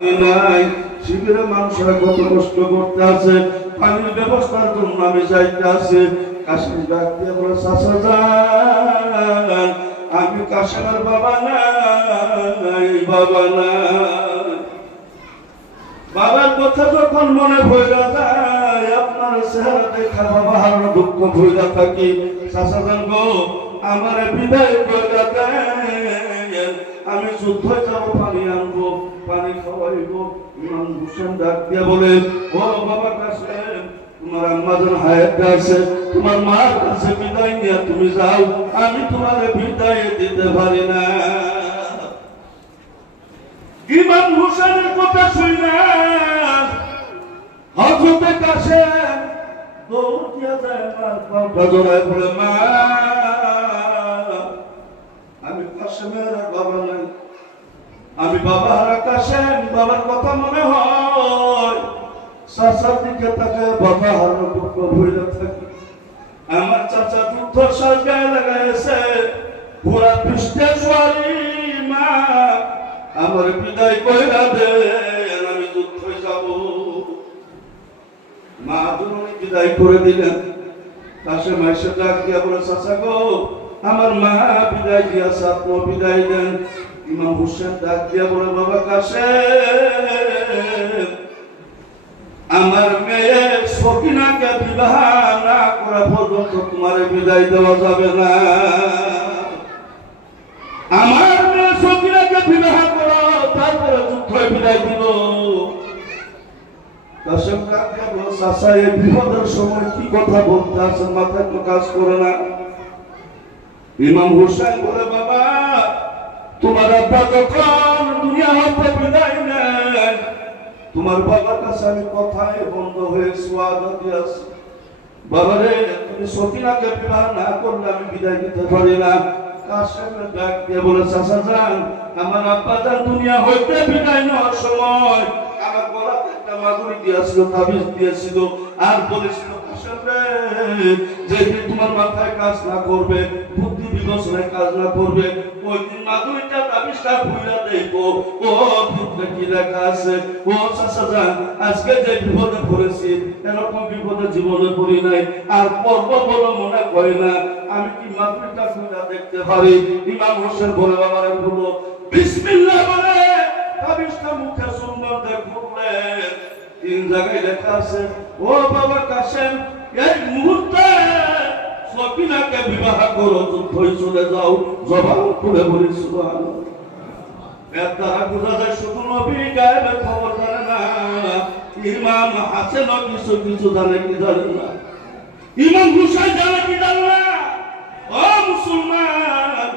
নাই শিবিরে মানুষরা কত কষ্ট করতে আছে, পানির ব্যবস্থার জন্য আমি যাইতে আছে। কাশিম ডাক দিয়ে বলে, চাচা যান, আমি কাশিমের বাবা নাই, বাবা নাই। বাবার কথা যখন মনে ভইরা যায়, আপনার চেহারা দেখা বাবা হারানো দুঃখ ভইরা থাকি। চাচা যান গো, আমার বিদায় কইরা দেন, আমি যুদ্ধে যাব, পানি আনবো, পানি খাওয়াইব। ইমাম হোসেন ডাক দিয়ে বলে, ও বাবা কাসেম, তোমার আম্মাজান হায়াতে আছে, তোমার মার কাছে বিদায় নিয়ে তুমি যাও, আমি তোমার বিদায় দিতে পারি না। ইমাম হোসেনের কথা শুনে হযরতে কাসেম দৌড় দিয়া যায়, মার পাটা জড়ায় বলে, মা আমি কাসেমের বাবা নাই, আমি বাবা হারা কাসেম। বাবার কথা মনে হয়, চাচার দিকে তাকে বাবা হারানো দুঃখ ভুলে থাকি। আমার চাচা যুদ্ধ সাজ গায়ে লাগাইছে, পুরা পৃষ্ঠে সোয়ারি, মা আমার বিদায় কইরা দেন, আমি যুদ্ধে যাব। মা দুজনে বিদায় করে দিলেন। কাসেম এসে ডাক দিয়া বলে, চাচা গো, আমার মা বিদায় দিয়েছে, আপনি বিদায় দেন। ইমাম হোসেন ডাক দিয়া বলে, বাবা কাসেম, আমার মেয়ে সকিনাকে বিবাহ না করা পর্যন্ত তোমার বিদায় দেওয়া যাবে না। আমার মেয়ে সকিনাকে বিবাহ করো, তারপরে যুদ্ধে বিদায় দিব। কাসেম ডাক দিয়া বলে, চাচা এই বিপদের সময় কি কথা বলতে আছেন, মাথায় তো কাজ করে না। ইমাম হোসেন বলে, বাবা তোমার আব্বা যখন দুনিয়া হতে বিদায় নেন, তোমার বাবার কাছে আমি কথায় বন্ধ হয়ে ওয়াদা দিয়েছি, বাবারে তুমি সকিনাকে বিবাহ না করলে আমি বিদায় দিতে পারি না। কাসেম ডাক দিয়ে বলে, চাচা যান, আমার আব্বা যান দুনিয়া হইতে বিদায় নেওয়ার সময় আমার গলাতে একটা মাদুরি দিয়েছিল, তাবিজ দিয়েছিল, আর বলেছিল, কাসেম রে, যেদিন তোমার মাথায় কাজ না করবে, বুদ্ধি বিবেচনায় কাজ না করবে, ওই দিন মাদুরিটা তাবিজটা ভুইলা দেবো, ও ভিতরে কি লেখা আছে। ও চাচা যান, আজকে যে বিপদে পড়েছি, এরকম বিপদে জীবনে পড়ি নাই, আর পর্ব বলে মনে করে না, আমি কি মাদুরিটা ভুইলা দেখতে পারি? ইমাম হোসেন বলে, বাবারে বলো বিসমিল্লাহ বলে তাবিজটা মুখে সুন্দর দেখলে তিন জায়গায় লেখা আছে, ও বাবা কাসেম, এই মুহূর্তে সকিনাকে বিবাহ করো, যুদ্ধই চলে যাও। জবান খুলে বলি সুবহানাল্লাহ। এর দ্বারা বোঝা যায় শুধু নবী গায়েবের খবর জানে না, ইমাম হাসেনও কিছু কিছু জানে কি জানে না, ইমাম হুসাইন জানে কি জানে না। ও মুসলমান,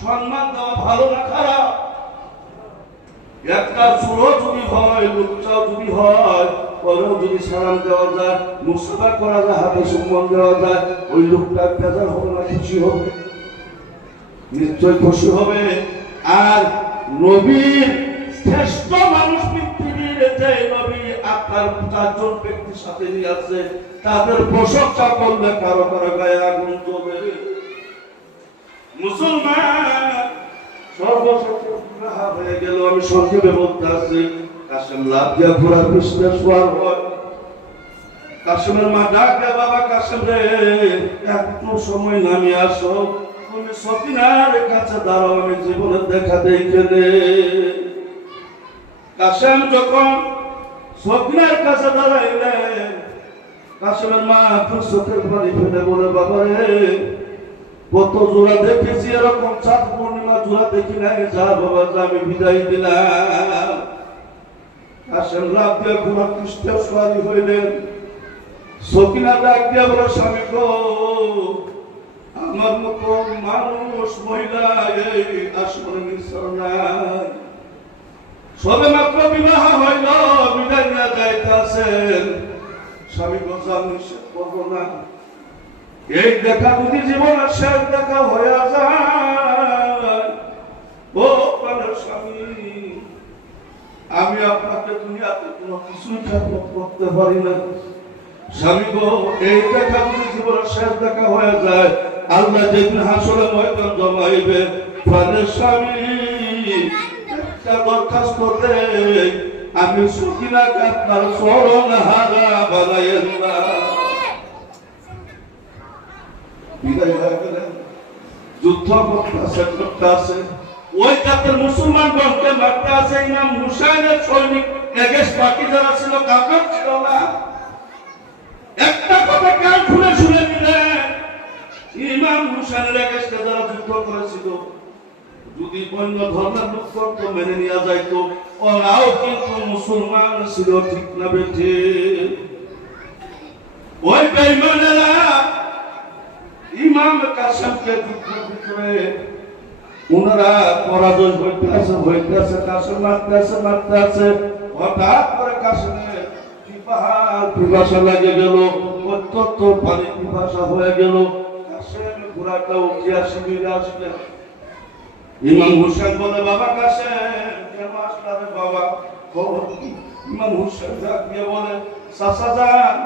সম্মান দেওয়া ভালো না খারাপ? একটা চুলো যদি হয়, লুকচাও যদি হয়, পরেও যদি সালাম দেওয়া যায়, মুসাফা করা যায়, হাতে সম্মান দেওয়া যায়, ওই লোকটা বেজার হবে না খুশি হবে? নিশ্চয় খুশি হবে। আর নবীর শ্রেষ্ঠ মানুষ পৃথিবীর যে নবী আপনার 4 জন ব্যক্তির সাথে নিয়ে আছে, তাদের প্রশংসা করলে কারো কারো গায়ে আগুন জ্বলে। মুসলমান সর্বশেষ হয়ে গেল। আমি সংক্ষেপে বলতে আছি, কাসেম লাভ দিয়া ঘোড়ার পিছনে শোয়ার হয়। কাসেমের মা ডাক দেয়, বাবা কাসেম রে, একটু সময় নামিয়ে আসো, তুমি সকিনার কাছে দাঁড়াও, আমি জীবনের দেখা দেখে দে। কাসেম যখন সকিনার কাছে দাঁড়াইলেন, কাসেমের মা আপনার চোখের পানি ফেলে বলে, বাবা রে, কত জোড়া দেখেছি, এরকম চাঁদ পূর্ণিমা জোড়া দেখি নাই, যা বাবা যা, আমি বিদায় দিলাম। কাসেম লাভ দিয়ে ঘোড়া পৃষ্ঠে সওয়ারি হইলেন। সকিনা ডাক দিয়ে বলে, স্বামী গো, আমার মতো মানুষ মহিলা এই আসমানে নিশ্চয় নাই, সবে মাত্র বিবাহ হইল, বিদায় নিয়ে যাইতেছেন, স্বামী গো যান, নিষেধ করবো না। এই দেখা যদি জীবনের শেষ দেখা হয়ে যায়, ও প্রাণের স্বামী, আমি আপনাকে দুনিয়াতে কোনো কিছুই খেদমত করতে পারি না। স্বামী গো, এই দেখা যদি জীবনের শেষ দেখা হয়ে যায়, আল্লাহ যেদিন হাসরে ময়দান জমাইবে, প্রাণের স্বামী একটা দরখাস্ত দে, আমি সকিনাকে আপনার চরণ হারা বানাইয়েন না। বিদায় হয়ে গেলেন, যুদ্ধ করতে আছে ওই জাতের মুসলমানগণকে মারতে আছে। ইমাম হুসাইনের সৈনিক এগেস বাকি যারা ছিল কাপড় ছিল না। একটা কথা কান খুলে শুনে নিলেন, ইমাম হুসাইনের এগেসকে যারা যুদ্ধ করেছিল যদি অন্য ধর্মের লোক করতো মেনে নেওয়া যাইতো, ওরাও কিন্তু মুসলমান ছিল, ঠিক না বেঠে? ওই বেঈমানেরা ইমাম কাসেমকে যুদ্ধের ভিতরে ওনারা পরাজয় হইতে আছে, কাসেম মারতে আছে। হঠাৎ করে কাসেমের পিপাসা লাগে গেল, অত্যন্ত পানি পিপাসা হয়ে গেল। কাসেম ঘোড়াটা উঠিয়া শিবিরে আসলেন। ইমাম হুসেন বলে, বাবা কাসেম কেন আসলা রে বাবা? ইমাম হুসেন দিয়ে বলে, চাচা যান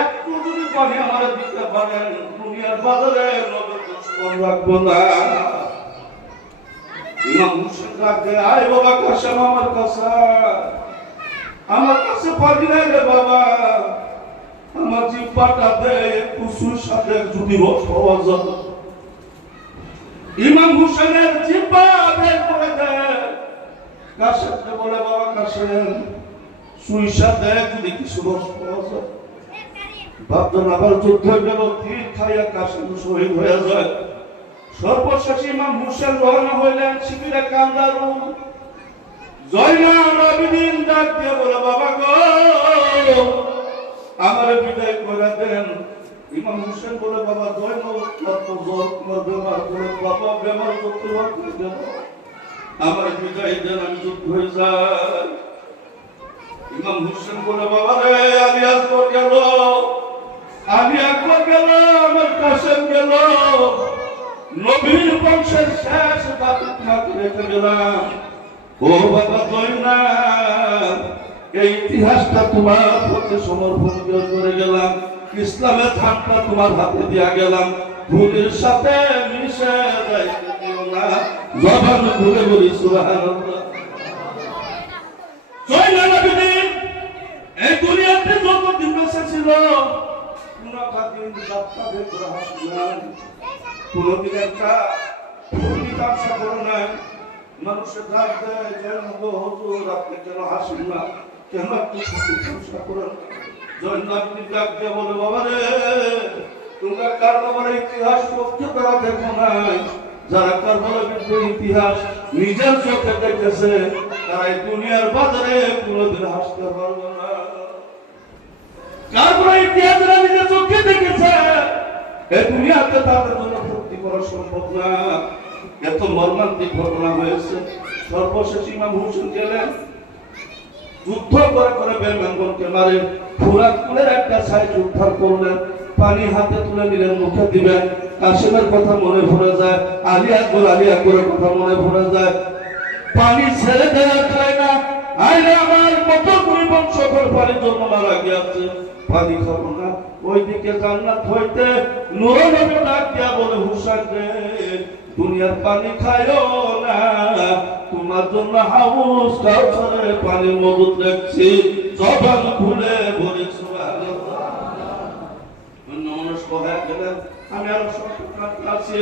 একটু যদি পানি আমার দিতে পারেন, দুনিয়ার বাজারে রাখবো না। ইমাম হুসেন ডাকে, আয় বাবা কাসেম আমার কাছে পানি নাই রে বাবা, আমার জিহ্বাটা দে একটু সুস্বাদে যদি রস পাওয়া যায়। ইমাম হুসেনের জিহ্বা বের করে দেয়। কাসেমকে বলে, বাবা কাসেম সুস্বাদে যদি কিছু রস পাওয়া যায়। ভাবছেন আবার যুদ্ধ গেল, তীর খাইয়া কাসেম শহীদ হয়ে যায়। সর্বশেষ ইমাম হুসেন রওনা হইলেন শিবিরে কান্দারু। জয়নাল আবেদিন ডাক দিয়ে বলে, বাবা গো আমার বিদায় করে দেন। ইমাম হুসেন বলে, বাবা জয়নাল কত জোর তোমার বেমার করে, বাবা বেমার করতে দেন, আমার বিদায় দেন, আমি যুদ্ধ হয়ে যাই। ইমাম হুসেন বলে, বাবা রে আমি আসবর গেল, আমার কাসেম গেল, নবীর বংশের শেষ বাতি তোমাকে রেখে গেলাম। ও বাবা জয়নাল, এই ইতিহাসটা তোমার প্রতি সমর্পণ করে গেলাম, ইসলামের ধানটা তোমার হাতে দিয়া গেলাম, ভুলের সাথে মিশে যাইতে দিও না। জবান ভুলে বলি সুবহানাল্লাহ। জয়নাল আবেদিন এই দুনিয়াতে যতদিন বেঁচে ছিল কোনদিন যাত্রা বের করে হাসি নাই, কোনদিন একটা মীমাংসা করে নাই। মানুষের ডাক দেয়, হুজুর আপনি কেন হাসেন না, কেন একটু মীমাংসা করেন? জয়নাল ডাক দিয়ে বলে, বাবা রে তোমরা কারবালার ইতিহাস সত্য তারা দেখো নাই, যারা কারবালার ইতিহাস নিজের চোখে দেখেছে তারা এই দুনিয়ার বাজারে কোনদিন হাসতে পারবে না। কারবালার ইতিহাস যারা নিজের চোখে দেখেছে এই দুনিয়াতে তাদের জন্য ভক্তি করা সম্ভব না। এত মর্মান্তিক ঘটনা হয়েছে। সর্বশেষ ইমাম হুসেন গেলেন, যুদ্ধ করে বেঈমানগণকে মারে ফুরাত কুলের একটা সাইজ উদ্ধার করলেন, পানি হাতে তুলে নিলেন, মুখে দিবেন। কাসেমের কথা মনে পড়ে যায়, আলী আকবরের কথা মনে পড়ে যায়। পানি ছেড়ে দেওয়া যায় না, আইলে আমার কত গুণী বংশধর পানির জন্য মারা গিয়েছে, পানি খাবো না। ওইদিকে জান্নাত হইতে নূর নবী ডাক দিয়া বলে, হুসাইন রে দুনিয়ার পানি খাইও না, তোমার জন্য হাউস কাউসারের পানি মজুদ রাখছি। জবান খুলে বলে সুবহানাল্লাহ। নমস্কার হয়ে গেলেন। আমি আরো সংক্ষিপ্ত আছি।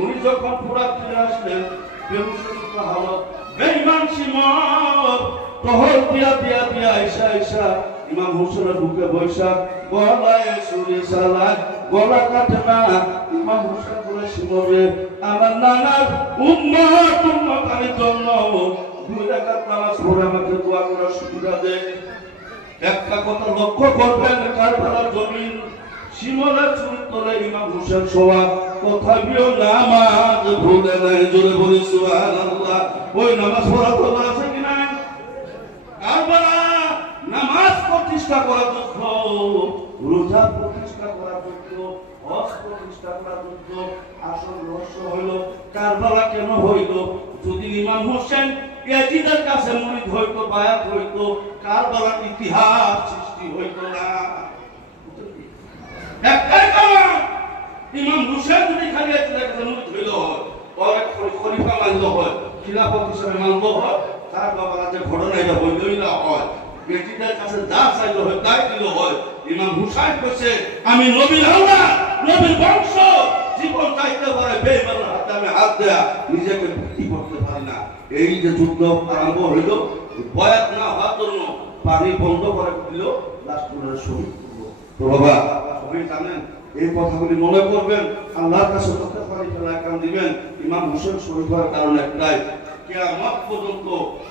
উনি যখন পুরা ফিরে আসলেন, বেহুশ হালত, বেঈমান সিমর টহল দিয়া আইসা ইমাম হুসেনের বুকে বৈশা, গলায় ছুরি চালায়, গলা কাটে না। ইমাম হুসেন বলে, সিমরে আমার নানার উম্মতের জন্য 2 রাকাত নামাজ পড়ে আমাকে দোয়া করার সুবিধা দে। একটা কথা লক্ষ্য করবেন, কারবালার জমিন শিমলের চুল তোলে ইমাম হুসেন শোয়া, তথাপিও নামাজ ভুলে নাই। জোরে বলি সুবহানাল্লাহ। ওই নামাজ পড়া তো আছে কি নাই? কারবালা নামাজ প্রতিষ্ঠা করা যুদ্ধ, রোজা প্রতিষ্ঠা করা যুদ্ধ, হজ প্রতিষ্ঠা করা যুদ্ধ। আসল রহস্য হইল কারবালা কেন হইল? যদি ইমাম হুসেন ইয়াজিদের কাছে মুরিদ হইতো, বায়াত হইতো, কারবালার ইতিহাস সৃষ্টি হইতো না। একটাই কারণ, ইমাম হুসেন যদি খালি ইয়াজিদের কাছে মুরিদ হইল হয়, পরে খলিফা মানলো হয়, খিলাফত হিসেবে মানলো হয়, কারবালার যে ঘটনা এটা হইলই না হয়, বেটিটার কাছে যা চাইলে হয় তাই দিল হয়। ইমাম হুসাইন বলছে আমি নবীর আওলাদ, নবীর বংশ, জীবন চাইতে পারে বেঈমানের হাতে আমি হাত দেয়া নিজেকে বিক্রি করতে পারি না। এই যে যুদ্ধ আরম্ভ হইল, বয়াত না হওয়ার জন্য পানি বন্ধ করে দিল, লাস্ট পর্যন্ত শহীদ করলো। তো বাবা সবাই জানেন এই কথাগুলি মনে করবেন, আল্লাহর কাছে চোখের পানি ফেলায় কান দিবেন। ইমাম হুসেন শহীদ হওয়ার কারণ একটাই, কিয়ামত পর্যন্ত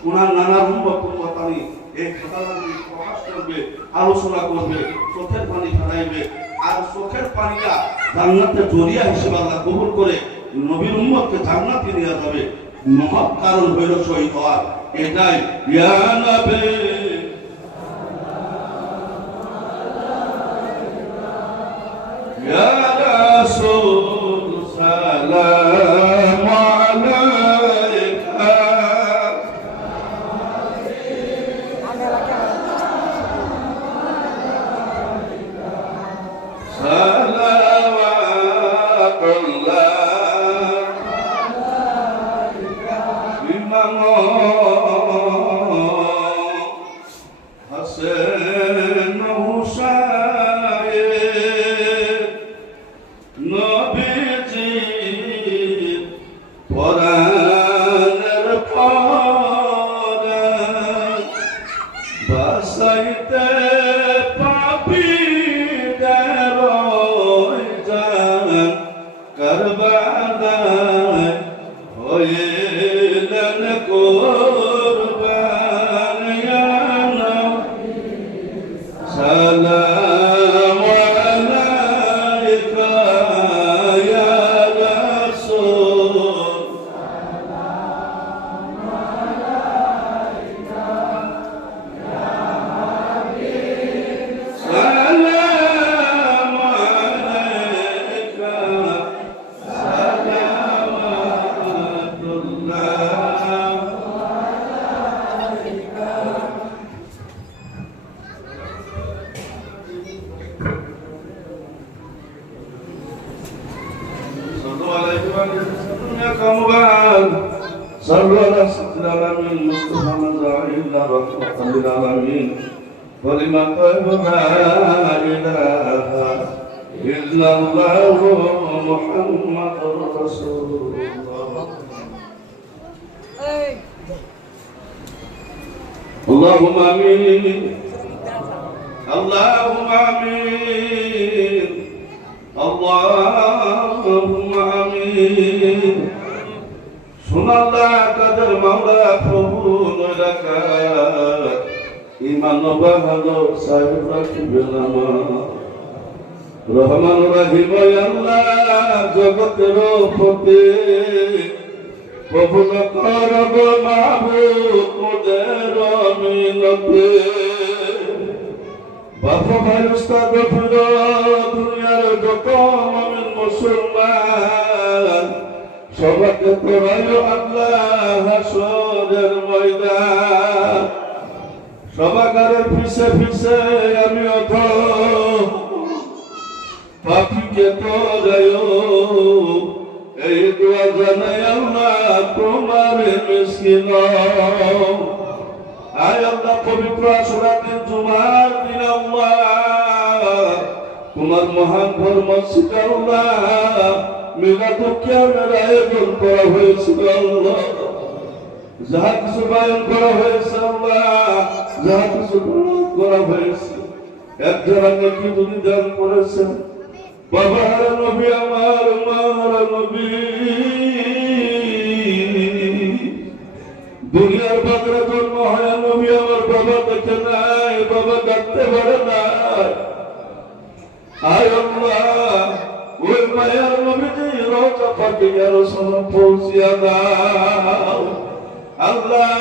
ওনার নানা উম্মত-উম্মতানি এই ঘটনাগুলি প্রকাশ করবে, আলোচনা করবে, চোখের পানি ফেলাইবে। আর চোখের পানিটা জান্নাতের জরিয়া হিসেবে আল্লাহ কবুল করে নবীর উম্মতকে জান্নাতে নিয়ে যাবে। মহৎ কারণ হইল শহীদ হওয়ার। এটাই ইয়া নবী ইয়া রাসূল সালাম আলাইকা হাসেন হুসাইন নবীজি পরাণের পরাণ বাসাইতে পাপীদের জান কারবালায় হইলেন কুরবান ইয়া নবী সালাম আলাইকা ইয়া রাসূল সালাম আলাইকা ইয়া হাবিব সালাম আলাইকা صلوا على سيدنا العالمين مصطفى من دعا إلا رحمة للعالمين ولما قال لا إله إلا الله محمد رسول الله اللهم آمين اللهم آمين اللهم آمين সুনাল্লাহ কাদের মাওলা প্রভু নৈরাকার ইমান বাহাদুর সাহেব রাখিবেন আমার রহমান রহিম আল্লাহ জগতের পতি প্রভু করব মাহবুব মোদের মিনতি বাপ ভাই উস্তাদ ফির দুনিয়ার যত মুমিন মুসলমান সবাইকে পড়াইও আল্লাহ হাসরের ময়দান সবাইকারের পিছে পিছে আমি অথ পাপিকে তোরাইও এই দোয়া জানাই আল্লাহ তোমার মিসকিন আয় আল্লাহ পবিত্র আশুরাতের জুমার দিন আল্লাহ তোমার মহান ধর্ম শিখাল্লাহ মিলাদুকিয়ামের আয়োজন করা হয়েছিল আল্লাহ যাহা কিছু বায়ন করা হয়েছে আল্লাহ যাহা কিছু করা হয়েছে একজন কি যদি দান করেছেন বাবার নবী আমার মার নবী দুনিয়ার বাজারে জন্ম হয় নবী আমার বাবা দেখে নাই বাবা ডাকতে পারে না আয় আল্লাহ ওই মায়ার নবীজি রোজা পাকে রাসূল পৌঁছিয়া দাও আল্লাহ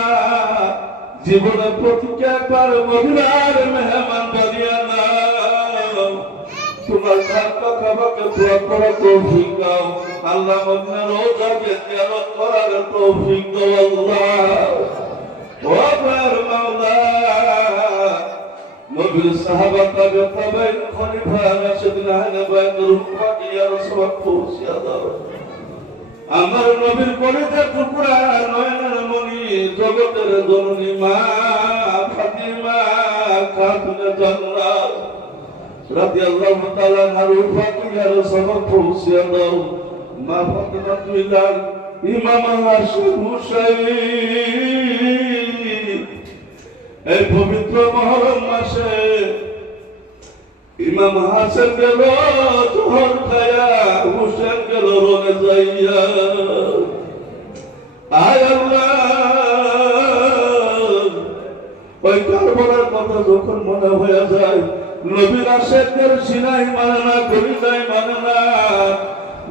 জীবনে প্রতিকে একবার মদিনার মেহমান বানিয়ে নাও তোমার খাদ্য খাবারকে দোয়া করা তৌফিক দাও আল্লাহ মদিনার রোজাকে জিয়ারত করার তৌফিক দাও আল্লাহ ও আমার মাওলা নবীর সাহাবা তাবেঈন খলিফা রাশিদিন আহলে বাইতুল মুকাদ্দাস ইয়া রাসূল পৌঁছিয়া দাও আমার নবীর কলিজার টুকরা নয়নের মণি জগতের জননী মা ফাতিমা খাতুনে জান্নাত রাদিয়াল্লাহু তাআলা আনহার ফাতিহার সনদ পৌঁছে দাও। মা ফাতেমা তুইলার ইমাম হাসান হুসাইন এই পবিত্র মুহররম মাসে ইমাম হাসান গেল জোহর খায়া, হুসেন গেল রনে যাইয়া। আয় আল্লাহ, ওই কারবালার কথা যখন মনে হয়ে যায়, নবীর আশেকের সিনাই মানে না, কলিজাই মানে না।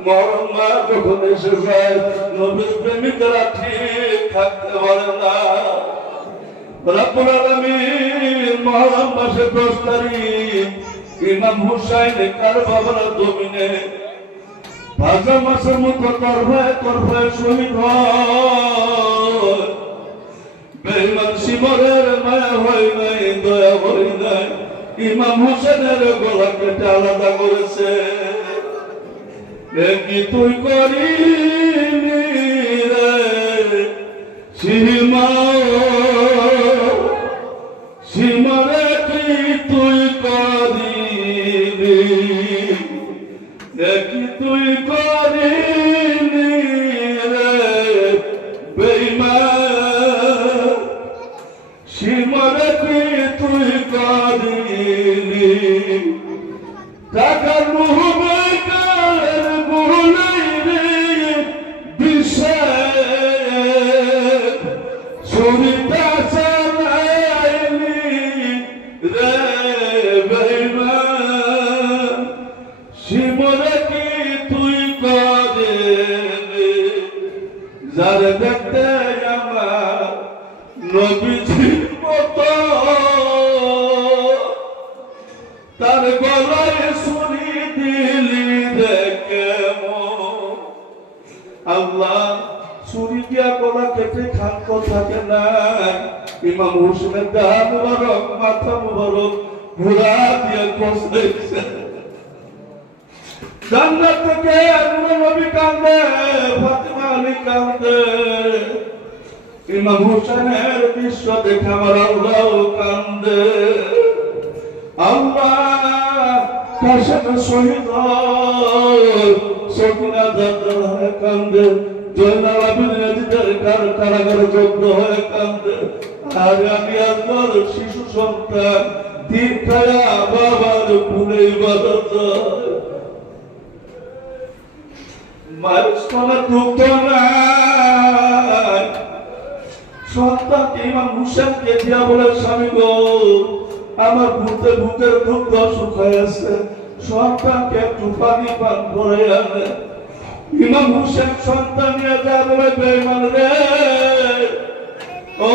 মরণ মা যখন এসে যায়, নবীর প্রেমিকেরা ঠিক থাকতে পারে না। রব্বুল আলামিন মুহররম মাসের 10 তারিখ ইমাম হুসাইন কারবালার জমিনে ভাজা মাসের মতো তরফায় শহীদ হয়। বেঈমান শিমরের মায়া হয় নাই, দয়া হয় নাই, ইমাম হুসেনের গলা কেটে আলাদা করেছে। কি তুই করিনি রে সীমারে, কি তুই করিনি, কি তুই করিনি রে বেঈমান, সীমারে কি তুই করিনি। টাকার মুহবে কালের গুলাই রে বিশ্বে ছুরিটা চালাইনি রে বেঈমান, সীমারে কি তুই করিনি। যারে দেখতে আমার নবীজির মতো, তার গলায় ছুরি দিলি দেখে। আল্লাহ, ছুরি দিয়া গলা কেটে খাদ্য থাকে না। ইমাম হুসেনের দেহ মুবারক, মাথা মুবারক ঘোড়া দিয়ে কষেছে। জান্নাত থেকে নবী কান্দে, ফাতিমা আলী কান্দে, ইমাম হুসেনের দৃশ্য দেখে আমার আল্লাহ কান্দে। আল্লাহ কাশেম শহীদ সকিনা যাত্রা হয়ে কান্দে, জয়নাল আবেদিনের কারাগারে যুদ্ধ হয়ে কান্দে। আর আমি আল্লাহর শিশু সন্তান তীর খায়া বাবার ভুলে ইবাদত, মায়ের স্তনে দুঃখ নাই। সন্তানকে ইমাম হুসেনকে দিয়া বলে, স্বামী গো, আমার বুকের দুঃখ শুকাইছে, সন্তানকে একটু পানি পান করে আনে। ইমাম হুসেন সন্তান নিয়ে যায়, বলে বেঈমান রে, ও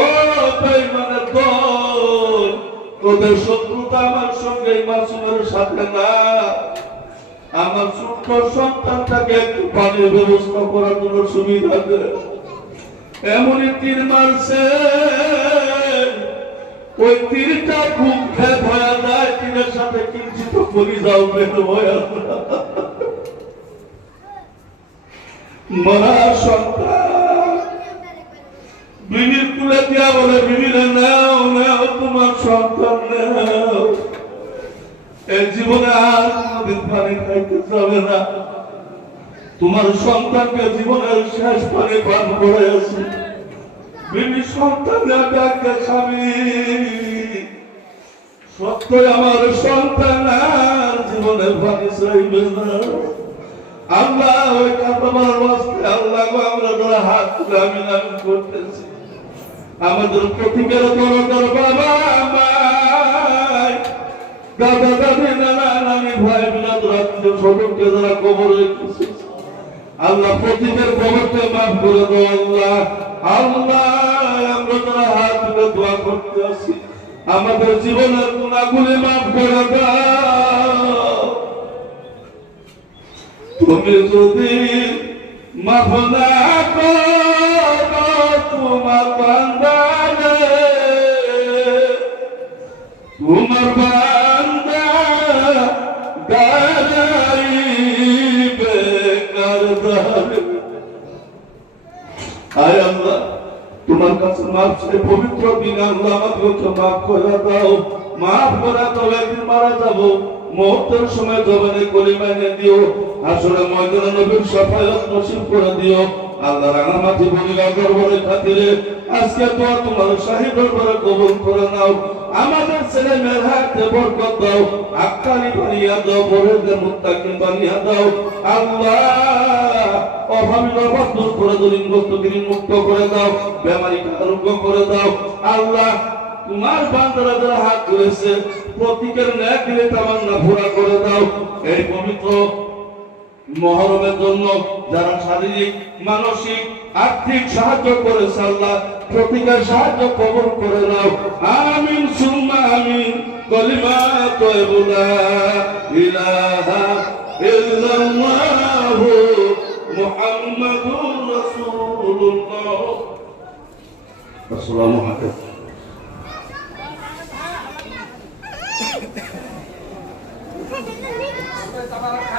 বেঈমানের দল, তোদের শত্রুতা আমার সঙ্গে মাসুমের সাথে না। আমার ছোট্ট সন্তানটাকে একটু পানির ব্যবস্থা করার জন্য সুবিধা দে। এমনই তীর মারছে, ওই তীরটা খুব ভেদ হয়ে যায়, তীরের সাথে কিঞ্চিত কলিজাও বের হয়ে মরা সন্তান বিবির তুলে দিয়া বলে, বিবিরে নাও নাও, তোমার সন্তান নাও, এই জীবনে আর কোনদিন পানি খাইতে যাবে না। তোমার সন্তানকে জীবনের শেষ পানি পান করে আছে। বিবি সন্তানের ডাকে, স্বামী সত্যই আমার সন্তান আর জীবনের পানি চাইবে না। আল্লাহ ওই কাঁদাবার অবস্থায়, আল্লাহ আমরা যারা হাত তুলে আমি নাম করতেছি, আমাদের প্রতীকের দরকার বাবা মাই, দাদা দাদি, নানা নানি, ভাই বিলাদ, আত্মীয় স্বজনকে যারা কবর রেখেছে, আল্লাহ প্রতীকের কবরকে মাফ করে দাও। আল্লাহ আল্লাহ, আমরা যারা হাত তুলে দোয়া করতে আসি, আমাদের জীবনের গুনাহগুলি মাফ করে দাও। তুমি যদি মাফ না করো তোমার বান্দারে, তোমার বান্দা দাঁড়াইবে কারদারে। আয় আল্লাহ, তোমার কাছে মাফ চাই, পবিত্র করবিনা আল্লাহ আমাদেরকে মাফ করে দাও, মাফ করে দাও। একদিন মারা যাবো, মুহূর্তের সময় জবানে কলিমা এনে দিও, আসলে ময়দানে নবীর শাফায়াত নসিব করে দিও। আল্লাহ রাঙামাটি বলিয়া দরবারের খাতিরে আজকে দোয়া তোমার শাহী দরবারে কবুল করে নাও। আমাদের ছেলে মেয়ের হাতে বরকত দাও, আক্কালি বানিয়া দাও, পরহেজগার মুত্তাকিন বানিয়া দাও। আল্লাহ অভাবীর অভাব দূর করে দাও, ঋণগ্রস্ত ঋণ মুক্ত করে দাও, বেমারিকে আরোগ্য করে দাও। আল্লাহ তোমার বান্দারা যারা হাত তুলেছে প্রত্যেকের ন্যায় দিলে তামান্না পুরা করে দাও। এই পবিত্র মহরমের জন্য যারা শারীরিক, মানসিক, আর্থিক সাহায্য করেছে আল্লাহ প্রত্যেকের সাহায্য কবুল করে নাও। আমিন সুম্মা আমিন। কলিমা তয়্যিবা ইলাহা ইল্লাল্লাহ মুহাম্মাদুর রাসূলুল্লাহ। আসসালামু আলাইকুম। Tabarak